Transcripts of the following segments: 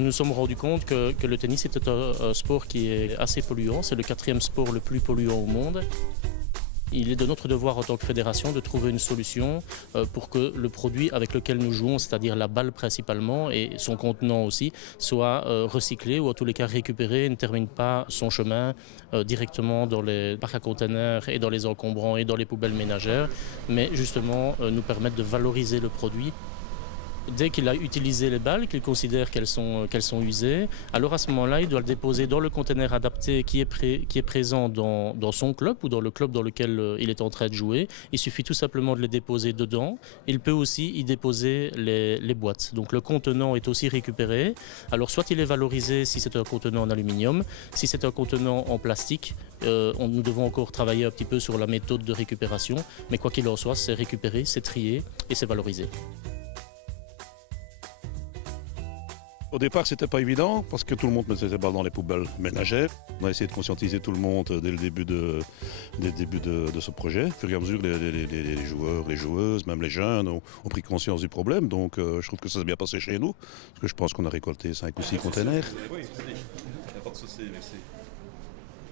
Nous nous sommes rendus compte que le tennis était un sport qui est assez polluant. C'est le 4e sport le plus polluant au monde. Il est de notre devoir en tant que fédération de trouver une solution pour que le produit avec lequel nous jouons, c'est-à-dire la balle principalement et son contenant aussi, soit recyclé ou en tous les cas récupéré et ne termine pas son chemin directement dans les parcs à containers et dans les encombrants et dans les poubelles ménagères, mais justement nous permettre de valoriser le produit. Dès qu'il a utilisé les balles, qu'il considère qu'elles sont usées, alors à ce moment-là, il doit le déposer dans le conteneur adapté qui est présent dans son club ou dans le club dans lequel il est en train de jouer. Il suffit tout simplement de les déposer dedans. Il peut aussi y déposer les boîtes. Donc le contenant est aussi récupéré. Alors soit il est valorisé si c'est un contenant en aluminium, si c'est un contenant en plastique, nous devons encore travailler un petit peu sur la méthode de récupération. Mais quoi qu'il en soit, c'est récupéré, c'est trié et c'est valorisé. Au départ, c'était pas évident parce que tout le monde mettait ses balles dans les poubelles ménagères. On a essayé de conscientiser tout le monde dès le début de ce projet. Au fur et à mesure, les joueurs, les joueuses, même les jeunes ont pris conscience du problème. Donc, je trouve que ça s'est bien passé chez nous. Parce que je pense qu'on a récolté 5 ou 6 containers. Oui, il n'y a pas de souci, merci.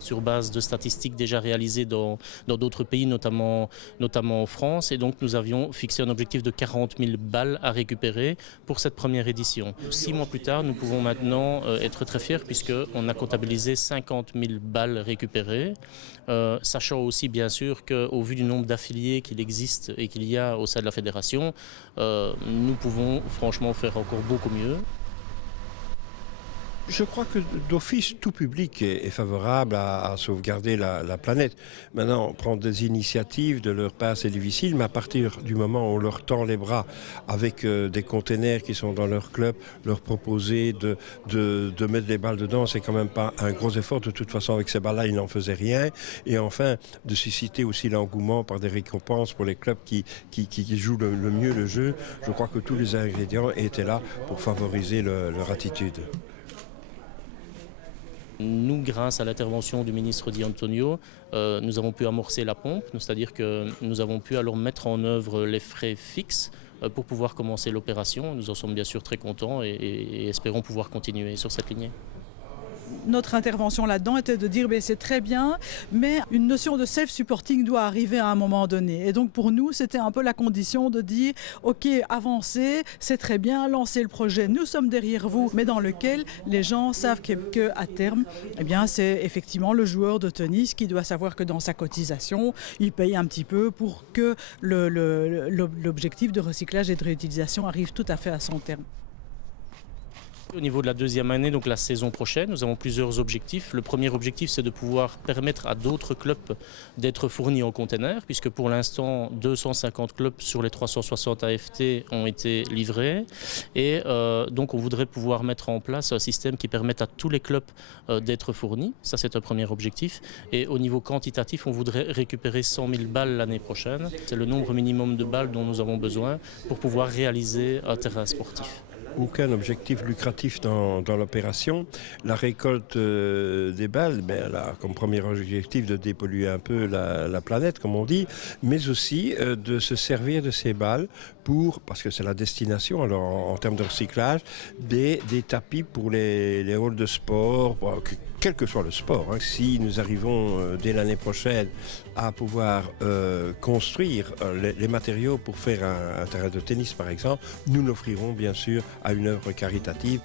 Sur base de statistiques déjà réalisées dans d'autres pays, notamment en France. Et donc nous avions fixé un objectif de 40 000 balles à récupérer pour cette première édition. 6 mois plus tard, nous pouvons maintenant être très fiers puisqu'on a comptabilisé 50 000 balles récupérées, sachant aussi bien sûr qu'au vu du nombre d'affiliés qu'il existe et qu'il y a au sein de la fédération, nous pouvons franchement faire encore beaucoup mieux. Je crois que d'office, tout public est favorable à sauvegarder la planète. Maintenant, prendre des initiatives de leur part, c'est difficile, mais à partir du moment où on leur tend les bras avec des containers qui sont dans leur club, leur proposer de mettre les balles dedans, c'est quand même pas un gros effort. De toute façon, avec ces balles-là, ils n'en faisaient rien. Et enfin, de susciter aussi l'engouement par des récompenses pour les clubs qui jouent le mieux le jeu. Je crois que tous les ingrédients étaient là pour favoriser leur attitude. Nous, grâce à l'intervention du ministre Di Antonio, nous avons pu amorcer la pompe, c'est-à-dire que nous avons pu alors mettre en œuvre les frais fixes pour pouvoir commencer l'opération. Nous en sommes bien sûr très contents et espérons pouvoir continuer sur cette lignée. Notre intervention là-dedans était de dire c'est très bien, mais une notion de self-supporting doit arriver à un moment donné. Et donc pour nous, c'était un peu la condition de dire ok, avancez, c'est très bien, lancez le projet, nous sommes derrière vous, mais dans lequel les gens savent qu'à terme, eh bien, c'est effectivement le joueur de tennis qui doit savoir que dans sa cotisation, il paye un petit peu pour que l'objectif de recyclage et de réutilisation arrive tout à fait à son terme. Au niveau de la deuxième année, donc la saison prochaine, nous avons plusieurs objectifs. Le premier objectif, c'est de pouvoir permettre à d'autres clubs d'être fournis en containers, puisque pour l'instant, 250 clubs sur les 360 AFT ont été livrés. Et donc, on voudrait pouvoir mettre en place un système qui permette à tous les clubs d'être fournis. Ça, c'est un premier objectif. Et au niveau quantitatif, on voudrait récupérer 100 000 balles l'année prochaine. C'est le nombre minimum de balles dont nous avons besoin pour pouvoir réaliser un terrain sportif. Aucun objectif lucratif dans l'opération. La récolte des balles, elle a comme premier objectif de dépolluer un peu la planète, comme on dit, mais aussi de se servir de ces balles parce que c'est la destination, alors en termes de recyclage, des tapis pour les halls de sport, quel que soit le sport. Si nous arrivons dès l'année prochaine à pouvoir construire les matériaux pour faire un terrain de tennis, par exemple, nous l'offrirons bien sûr à une œuvre caritative.